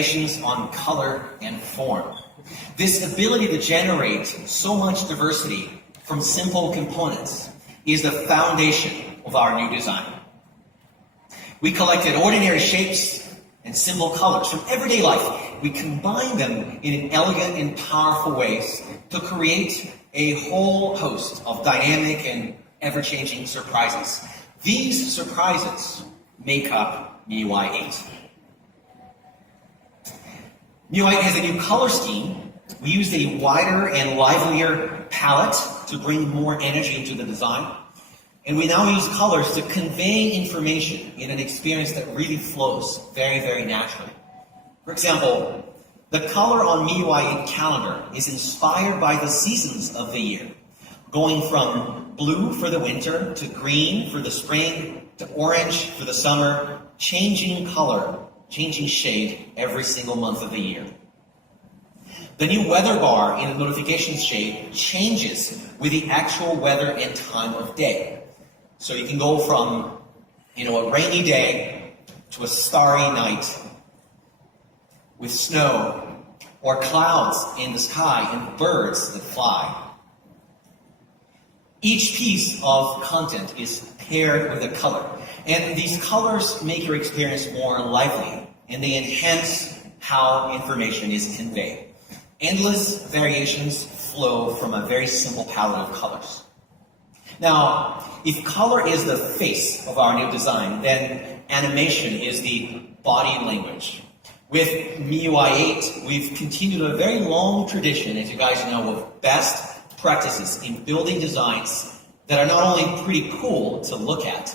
variations on color and form. This ability to generate so much diversity from simple components is the foundation of our new design. We collected ordinary shapes and simple colors from everyday life. We combined them in elegant and powerful ways to create a whole host of dynamic and ever-changing surprises. These surprises make up MIUI 8. MIUI 8 has a new color scheme. We used a wider and livelier palette to bring more energy into the design. And we now use colors to convey information in an experience that really flows very, very naturally. For example, the color on MIUI 8 calendar is inspired by the seasons of the year, going from blue for the winter to green for the spring to orange for the summer, changing color, changing shade every single month of the year. The new weather bar in the notifications shade changes with the actual weather and time of day. So you can go from, a rainy day to a starry night with snow or clouds in the sky and birds that fly. Each piece of content is paired with a color, and these colors make your experience more lively, and they enhance how information is conveyed. Endless variations flow from a very simple palette of colors. Now, if color is the face of our new design, then animation is the body language. With MIUI 8, we've continued a very long tradition, as you guys know, of best practices in building designs that are not only pretty cool to look at,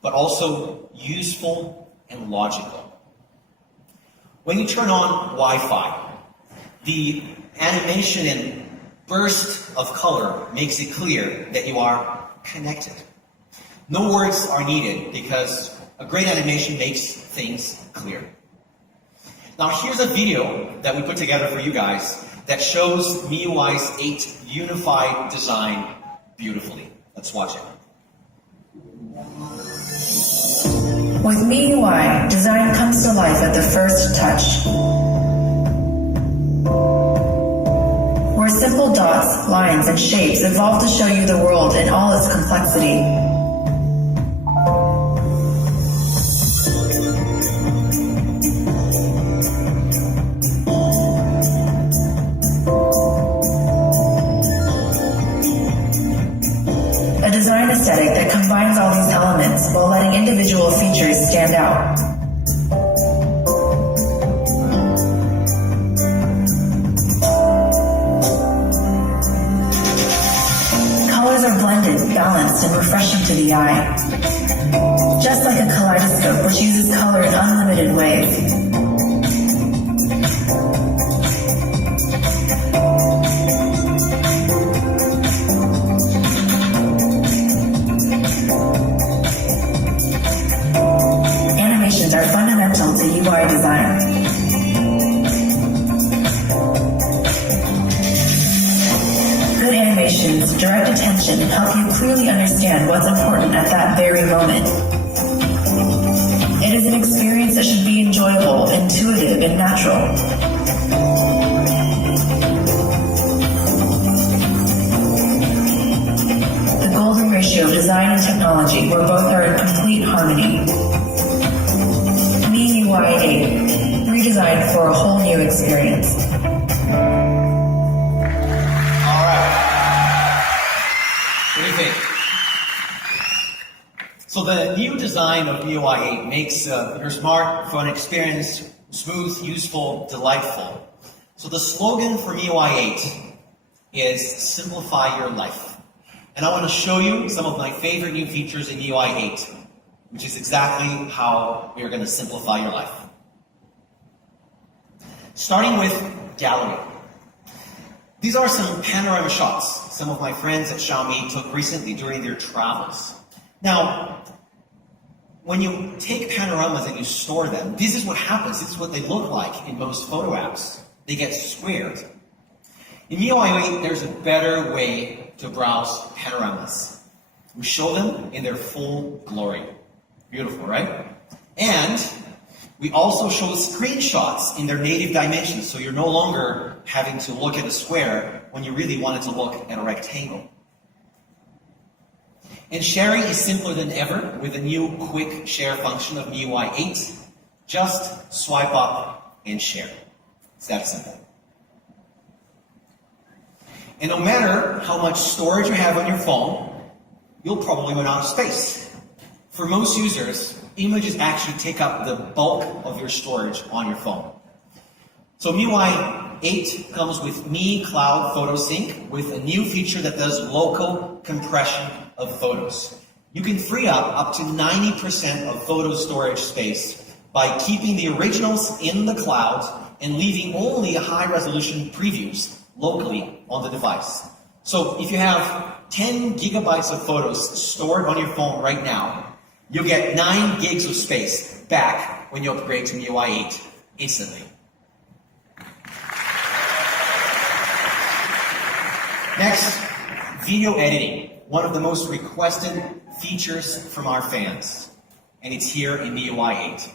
but also useful and logical. When you turn on Wi-Fi, the animation and burst of color makes it clear that you are connected. No words are needed because a great animation makes things clear. Now here's a video that we put together for you guys that shows MIUI's 8 unified design beautifully. Let's watch it. With MIUI, design comes to life at the first touch. Where simple dots, lines, and shapes evolve to show you the world in all its complexity. A design aesthetic that combines all these elements while letting individual features stand out. Balanced and refreshing to the eye. Just like a kaleidoscope which uses color in unlimited ways. Animations are fundamental to UI design. Direct attention and help you clearly understand what's important at that very moment. It is an experience that should be enjoyable, intuitive, and natural. The golden ratio of design and technology, where both are in complete harmony. MIUI 8, redesigned for a whole new experience. What do you think? So the new design of MIUI 8 makes your smartphone experience smooth, useful, delightful. So the slogan for MIUI 8 is simplify your life. And I want to show you some of my favorite new features in MIUI 8, which is exactly how we are going to simplify your life. Starting with gallery. These are some panorama shots some of my friends at Xiaomi took recently during their travels. Now, when you take panoramas and you store them, this is what happens. This is what they look like in most photo apps. They get squared. In MIUI 8, there's a better way to browse panoramas. We show them in their full glory. Beautiful, right? And We also show screenshots in their native dimensions, so you're no longer having to look at a square when you really wanted to look at a rectangle. And sharing is simpler than ever with the new quick share function of MIUI 8. Just swipe up and share. It's that simple. And no matter how much storage you have on your phone, you'll probably run out of space. For most users, images actually take up the bulk of your storage on your phone. So MIUI 8 comes with Mi Cloud Photo Sync with a new feature that does local compression of photos. You can free up to 90% of photo storage space by keeping the originals in the cloud and leaving only high-resolution previews locally on the device. So if you have 10 gigabytes of photos stored on your phone right now, you'll get 9 gigs of space back when you upgrade to MIUI 8 instantly. Next, video editing, one of the most requested features from our fans, and it's here in MIUI 8.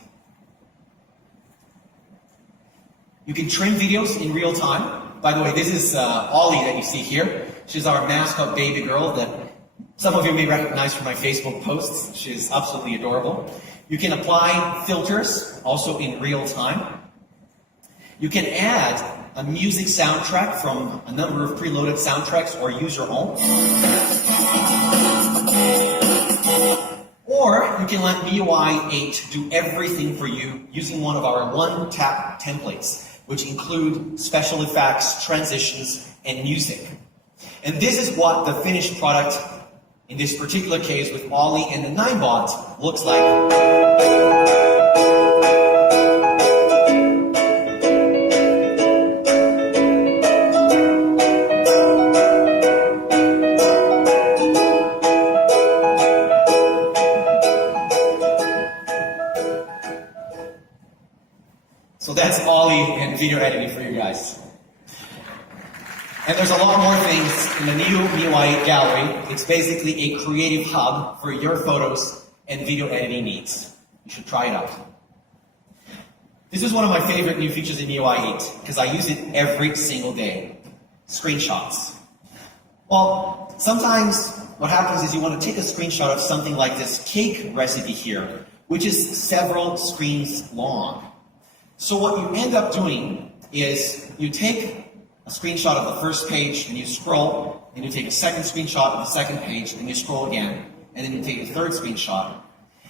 You can trim videos in real time. By the way, this is Ollie that you see here. She's our mascot baby girl that some of you may recognize from my Facebook posts. She's absolutely adorable. You can apply filters also in real time. You can add a music soundtrack from a number of preloaded soundtracks or use your own. Or you can let MIUI 8 do everything for you using one of our one-tap templates, which include special effects, transitions, and music. And this is what the finished product, in this particular case with Ollie and the Ninebot, looks like. So that's Ollie and video editing for you guys. And there's a lot more things in the new MIUI gallery. It's basically a creative hub for your photos and video editing needs. You should try it out. This is one of my favorite new features in MIUI 8 because I use it every single day. Screenshots. Well, sometimes what happens is you want to take a screenshot of something like this cake recipe here, which is several screens long. So what you end up doing is you take a screenshot of the first page and you scroll, and you take a second screenshot of the second page and you scroll again, and then you take a third screenshot.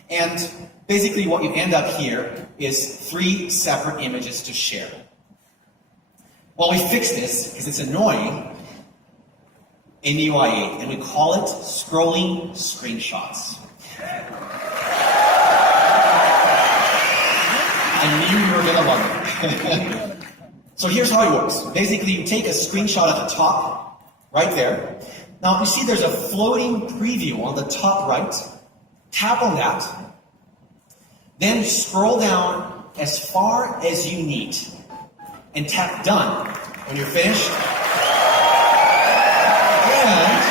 And basically what you end up here is 3 separate images to share. Well, we fixed this because it's annoying in MIUI 8, and we call it scrolling screenshots. I knew you were going to love it. So here's how it works. Basically, you take a screenshot at the top, right there. Now, you see there's a floating preview on the top right. Tap on that. Then scroll down as far as you need. And tap Done when you're finished. And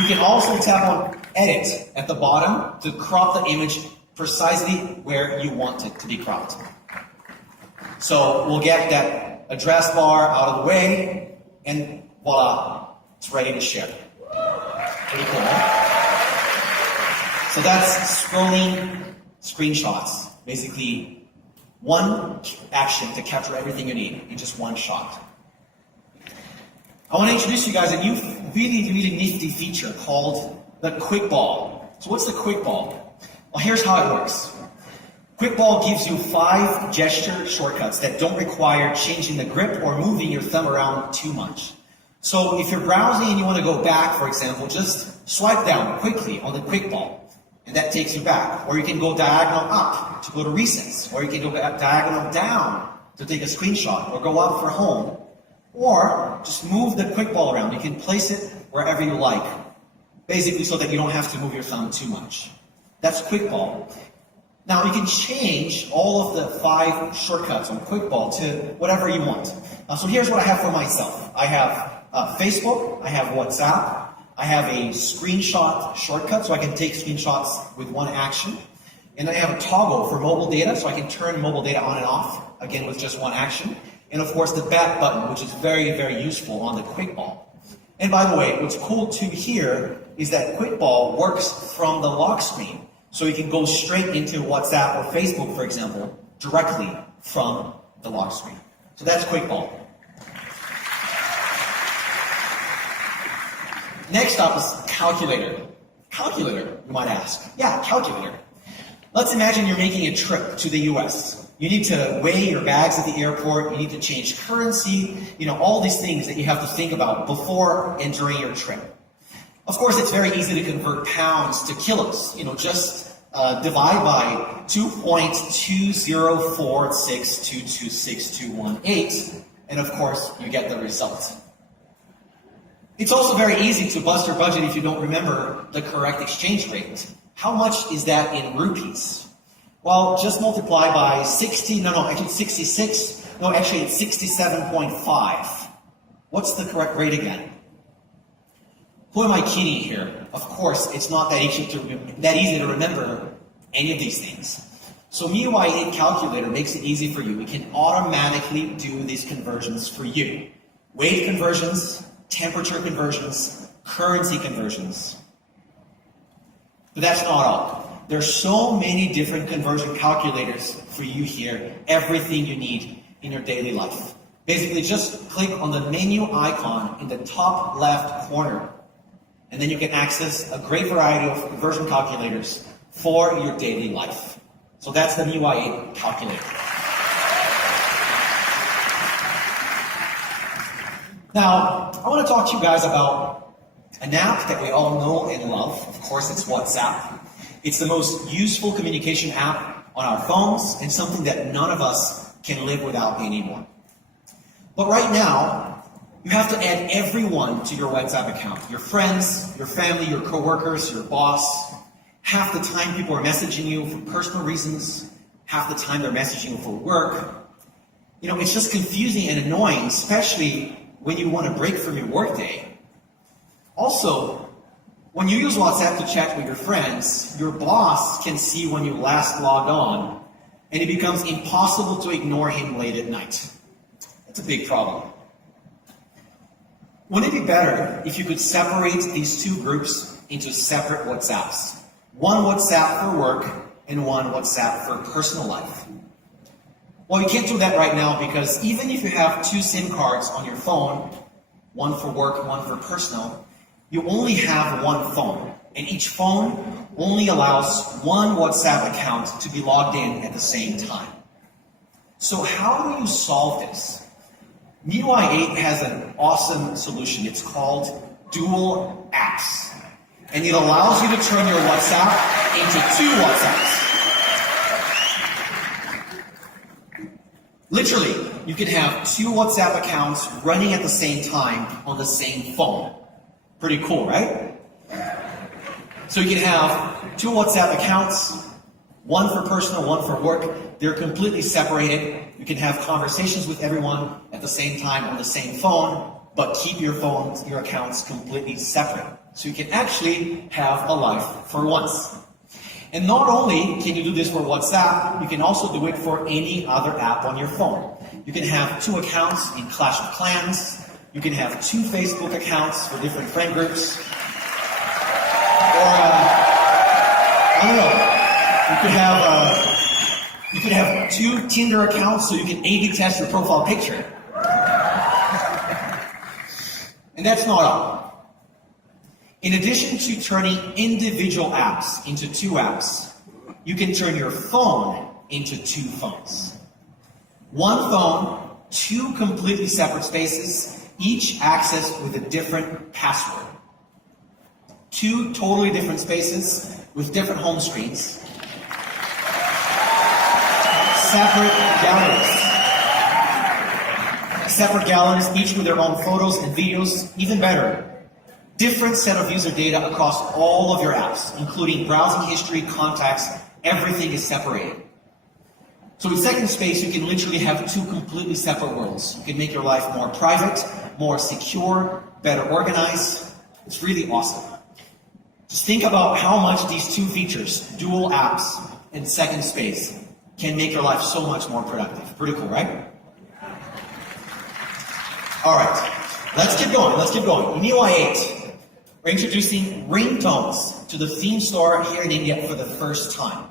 you can also tap on Edit at the bottom to crop the image precisely where you want it to be cropped. So we'll get that address bar out of the way, and voila, it's ready to share. Pretty cool, huh? So that's scrolling screenshots. Basically, one action to capture everything you need in just one shot. I want to introduce you guys a new really nifty feature called the Quick Ball. So what's the Quick Ball? Well, here's how it works. Quick Ball gives you 5 gesture shortcuts that don't require changing the grip or moving your thumb around too much. So if you're browsing and you want to go back, for example, just swipe down quickly on the Quick Ball, and that takes you back. Or you can go diagonal up to go to recents, or you can go diagonal down to take a screenshot, or go up for home. Or just move the Quick Ball around. You can place it wherever you like, basically so that you don't have to move your thumb too much. That's Quick Ball. Now you can change all of the 5 shortcuts on Quick Ball to whatever you want. So here's what I have for myself. I have Facebook, I have WhatsApp, I have a screenshot shortcut so I can take screenshots with one action. And I have a toggle for mobile data, so I can turn mobile data on and off, again with just one action. And of course the back button, which is very, very useful on the quick ball. And by the way, what's cool too here is that quick ball works from the lock screen. So you can go straight into WhatsApp or Facebook, for example, directly from the lock screen. So that's quick ball. Next up is calculator. Calculator, you might ask. Yeah, calculator. Let's imagine you're making a trip to the US. You need to weigh your bags at the airport, you need to change currency, all these things that you have to think about before entering your trip. Of course, it's very easy to convert pounds to kilos. Just divide by 2.20462262218, and of course, you get the result. It's also very easy to bust your budget if you don't remember the correct exchange rate. How much is that in rupees? Well, just multiply by 66, it's 67.5. What's the correct rate again? Who am I kidding here? Of course, it's not that easy to remember any of these things. So MIUI 8 Calculator makes it easy for you. It can automatically do these conversions for you. Weight conversions, temperature conversions, currency conversions. But that's not all. There's so many different conversion calculators for you here, everything you need in your daily life. Basically, just click on the menu icon in the top left corner, and then you can access a great variety of conversion calculators for your daily life. So that's the MIUI 8 calculator. Now, I want to talk to you guys about an app that we all know and love. Of course, it's WhatsApp. It's the most useful communication app on our phones and something that none of us can live without anymore. But right now, you have to add everyone to your WhatsApp account. Your friends, your family, your coworkers, your boss. Half the time people are messaging you for personal reasons. Half the time they're messaging you for work. It's just confusing and annoying, especially when you want to break from your workday. Also, when you use WhatsApp to chat with your friends, your boss can see when you last logged on, and it becomes impossible to ignore him late at night. That's a big problem. Wouldn't it be better if you could separate these two groups into separate WhatsApps? One WhatsApp for work and one WhatsApp for personal life. Well, you can't do that right now because even if you have two SIM cards on your phone, one for work, one for personal, you only have one phone, and each phone only allows one WhatsApp account to be logged in at the same time. So how do you solve this? MIUI 8 has an awesome solution. It's called Dual Apps, and it allows you to turn your WhatsApp into two WhatsApps. Literally, you can have two WhatsApp accounts running at the same time on the same phone. Pretty cool, right? So you can have two WhatsApp accounts, one for personal, one for work. They're completely separated. You can have conversations with everyone at the same time on the same phone, but keep your accounts completely separate. So you can actually have a life for once. And not only can you do this for WhatsApp, you can also do it for any other app on your phone. You can have two accounts in Clash of Clans. You can have two Facebook accounts for different friend groups. Or, I don't know, you could have two Tinder accounts so you can A/B test your profile picture. And that's not all. In addition to turning individual apps into two apps, you can turn your phone into two phones. One phone, two completely separate spaces, each accessed with a different password. Two totally different spaces with different home screens. Separate galleries, each with their own photos and videos. Even better, different set of user data across all of your apps, including browsing history, contacts, everything is separated. So with second space, you can literally have two completely separate worlds. You can make your life more private, more secure, better organized. It's really awesome. Just think about how much these two features, dual apps, and second space can make your life so much more productive. Pretty cool, right? All right, let's keep going. In MIUI 8, we're introducing ringtones to the theme store here in India for the first time.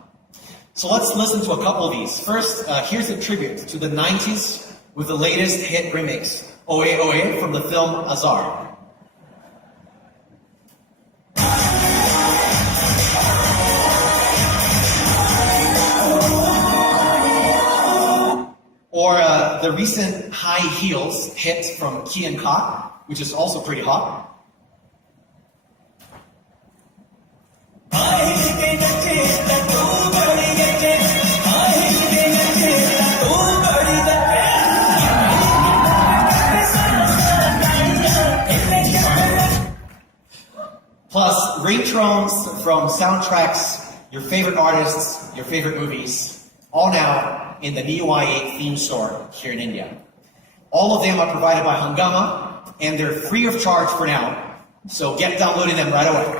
So let's listen to a couple of these. First, here's a tribute to the 90s with the latest hit remix, Oe Oe, from the film Azar. Or the recent High Heels hit from Key and Ka, which is also pretty hot. Plus, ringtones from soundtracks, your favorite artists, your favorite movies, all now in the MIUI 8 theme store here in India. All of them are provided by Hungama, and they're free of charge for now, so get downloading them right away.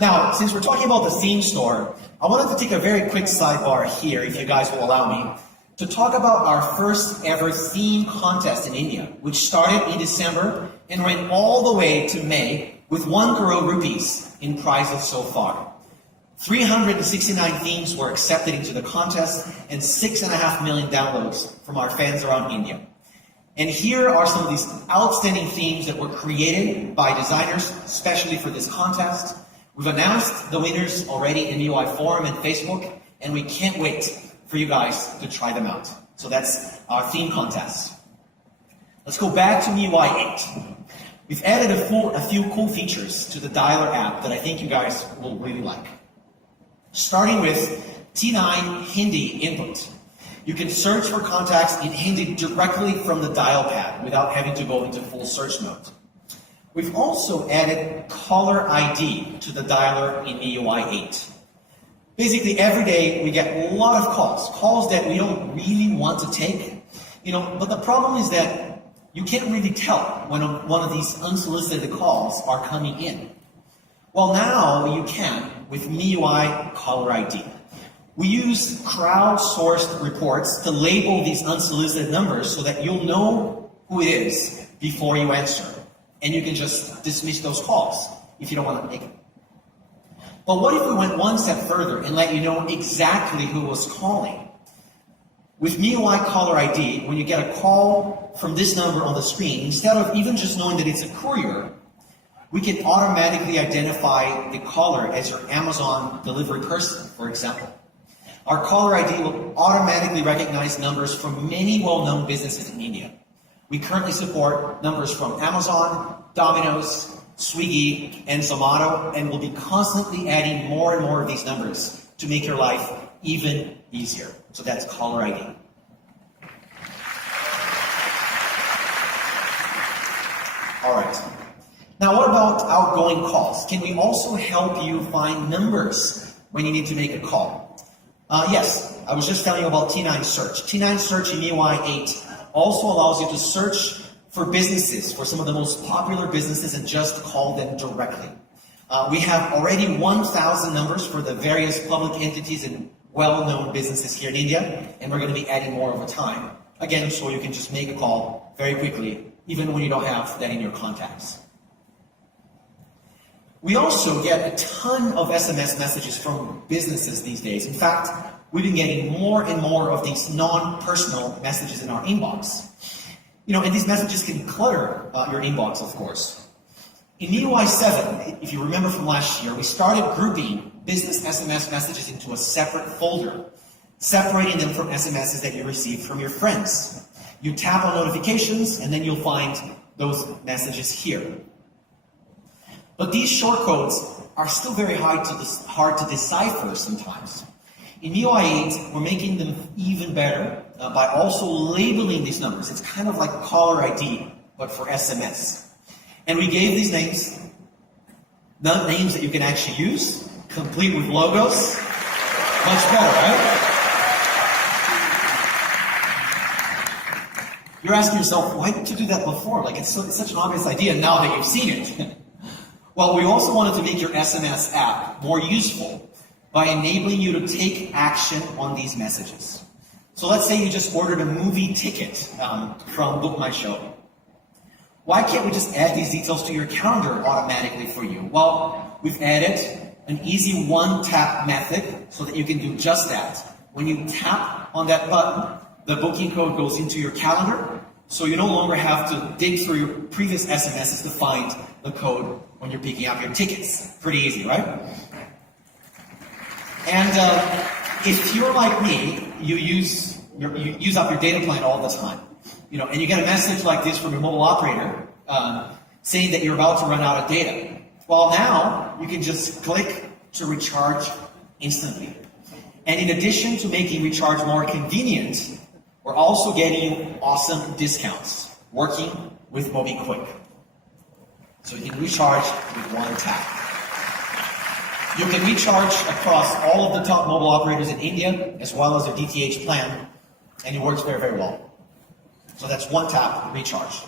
Now, since we're talking about the theme store, I wanted to take a very quick sidebar here, if you guys will allow me, to talk about our first ever theme contest in India, which started in December and went all the way to May with 1 crore rupees in prizes so far. 369 themes were accepted into the contest and 6.5 million downloads from our fans around India. And here are some of these outstanding themes that were created by designers, especially for this contest. We've announced the winners already in MIUI Forum and Facebook, and we can't wait for you guys to try them out. So that's our theme contest. Let's go back to MIUI 8. We've added a few cool features to the dialer app that I think you guys will really like. Starting with T9 Hindi input. You can search for contacts in Hindi directly from the dial pad without having to go into full search mode. We've also added caller ID to the dialer in MIUI 8. Basically, every day we get a lot of calls that we don't really want to take, but the problem is that you can't really tell when one of these unsolicited calls are coming in. Well, now you can with MIUI Caller ID. We use crowdsourced reports to label these unsolicited numbers so that you'll know who it is before you answer. And you can just dismiss those calls if you don't want to make them. But what if we went one step further and let you know exactly who was calling? With MIUI Caller ID, when you get a call from this number on the screen, instead of even just knowing that it's a courier, we can automatically identify the caller as your Amazon delivery person, for example. Our caller ID will automatically recognize numbers from many well-known businesses in India. We currently support numbers from Amazon, Domino's, Swiggy, and Zomato, and we'll be constantly adding more and more of these numbers to make your life even easier. So that's caller ID. All right. Now, what about outgoing calls? Can we also help you find numbers when you need to make a call? Yes, I was just telling you about T9 Search. T9 Search in MIUI 8 also allows you to search for businesses, for some of the most popular businesses, and just call them directly. We have already 1,000 numbers for the various public entities and well-known businesses here in India, and we're going to be adding more over time. Again, so you can just make a call very quickly, even when you don't have that in your contacts. We also get a ton of SMS messages from businesses these days. In fact, we've been getting more and more of these non-personal messages in our inbox. And these messages can clutter your inbox, of course. In MIUI 7, if you remember from last year, we started grouping business SMS messages into a separate folder, separating them from SMSs that you receive from your friends. You tap on notifications, and then you'll find those messages here. But these shortcodes are still very hard to decipher sometimes. In MIUI 8, we're making them even better by also labeling these numbers. It's kind of like caller ID, but for SMS. And we gave these names that you can actually use, complete with logos. Much better, right? You're asking yourself, why didn't you do that before? Like, it's such an obvious idea now that you've seen it. Well, we also wanted to make your SMS app more useful by enabling you to take action on these messages. So let's say you just ordered a movie ticket from Book My Show. Why can't we just add these details to your calendar automatically for you? Well, we've added an easy one-tap method so that you can do just that. When you tap on that button, the booking code goes into your calendar, so you no longer have to dig through your previous SMSs to find the code when you're picking up your tickets. Pretty easy, right? And if you're like me, you use up your data plan all the time, and you get a message like this from your mobile operator saying that you're about to run out of data. Well, now you can just click to recharge instantly. And in addition to making recharge more convenient, we're also getting you awesome discounts working with MobiKwik. So you can recharge with one tap. You can recharge across all of the top mobile operators in India, as well as their DTH plan, and it works very, very well. So that's one tap recharge.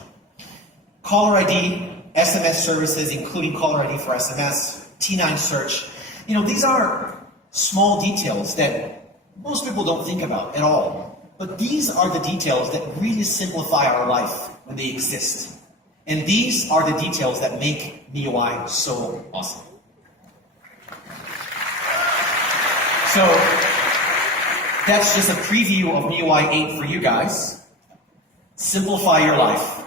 Caller ID, SMS services, including caller ID for SMS, T9 search. These are small details that most people don't think about at all. But these are the details that really simplify our life when they exist. And these are the details that make MIUI so awesome. So that's just a preview of MIUI 8 for you guys. Simplify your life